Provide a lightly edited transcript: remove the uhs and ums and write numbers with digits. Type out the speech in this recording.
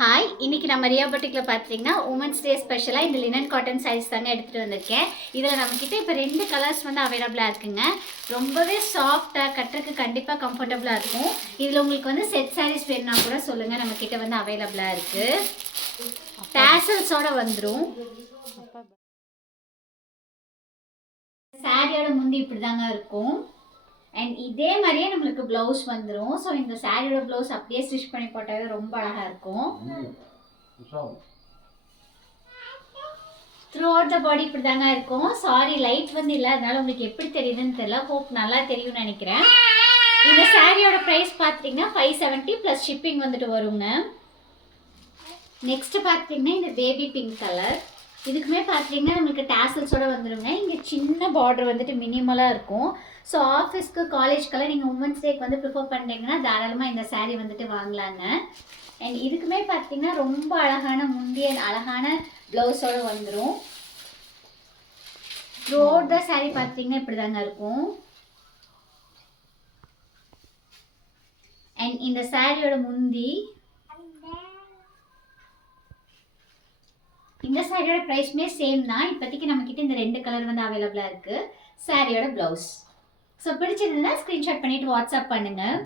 Hi, இன்னைக்கு நம்ம ரியா பொட்டிக்கில் பார்த்தீங்கன்னா உமன்ஸ் டே ஸ்பெஷலாக இந்த லினன் காட்டன் சாரீஸ் தாங்க எடுத்துகிட்டு வந்திருக்கேன். இதில் நம்மக்கிட்ட இப்போ 2 கலர்ஸ் வந்து அவைலபிளாக இருக்குங்க. ரொம்பவே சாஃப்டாக கட்டுறதுக்கு கண்டிப்பாக கம்ஃபர்டபுளாக இருக்கும். இதில் உங்களுக்கு வந்து செட் சாரீஸ் வேணுன்னா கூட சொல்லுங்கள், நம்மக்கிட்ட வந்து அவைலபிளாக இருக்குது. டேசல்ஸோடு வந்துடும். சாரியோட முந்தி இப்படி தாங்க இருக்கும். அண்ட் இதே மாதிரியே நம்மளுக்கு ப்ளவுஸ் வந்துடும். ஸோ இந்த சாரியோட ப்ளவுஸ் அப்படியே ஸ்டிச் பண்ணி போட்டாவே ரொம்ப அழகாக இருக்கும். த்ரூ அவுட் த பாடி இப்படி தாங்க இருக்கும். சாரி லைட் வந்து இல்லை, அதனால உங்களுக்கு எப்படி தெரியுதுன்னு தெரியல. ஹோப் நல்லா தெரியும்னு நினைக்கிறேன். இந்த சாரியோட ப்ரைஸ் பார்த்தீங்கன்னா 570 ப்ளஸ் ஷிப்பிங் வந்துட்டு வருங்க. நெக்ஸ்ட் பார்த்தீங்கன்னா இந்த பேபி பிங்க் கலர். இதுக்குமே பார்த்தீங்கன்னா நம்மளுக்கு டேசல்ஸோட வந்துடுங்க. இங்கே சின்ன பார்டர் வந்துட்டு மினிமலாக இருக்கும். ஸோ ஆஃபீஸ்க்கு காலேஜ்க்கெல்லாம் நீங்கள் உமன்ஸ் டேக்கு வந்து ப்ரிஃபர் பண்ணுறீங்கன்னா தாராளமாக இந்த சாரீ வந்துட்டு வாங்கலாங்க. அண்ட் இதுக்குமே பார்த்தீங்கன்னா ரொம்ப அழகான முந்திய அழகான ப்ளவுஸோடு வந்துடும். த்ரூஅவுட் த சாரீ பார்த்தீங்கன்னா இப்படி தாங்க இருக்கும். அண்ட் இந்த சாரியோட முந்தி, இந்த சாரியோட ப்ரைஸ்மே சேம் தான். இப்போதைக்கு நம்மக்கிட்ட இந்த 2 கலர் வந்து அவைலபிளாக இருக்குது. சாரியோட ப்ளவுஸ். ஸோ பிடிச்சிருந்ததுன்னா ஸ்க்ரீன்ஷாட் பண்ணிவிட்டு வாட்ஸ்அப் பண்ணுங்கள்.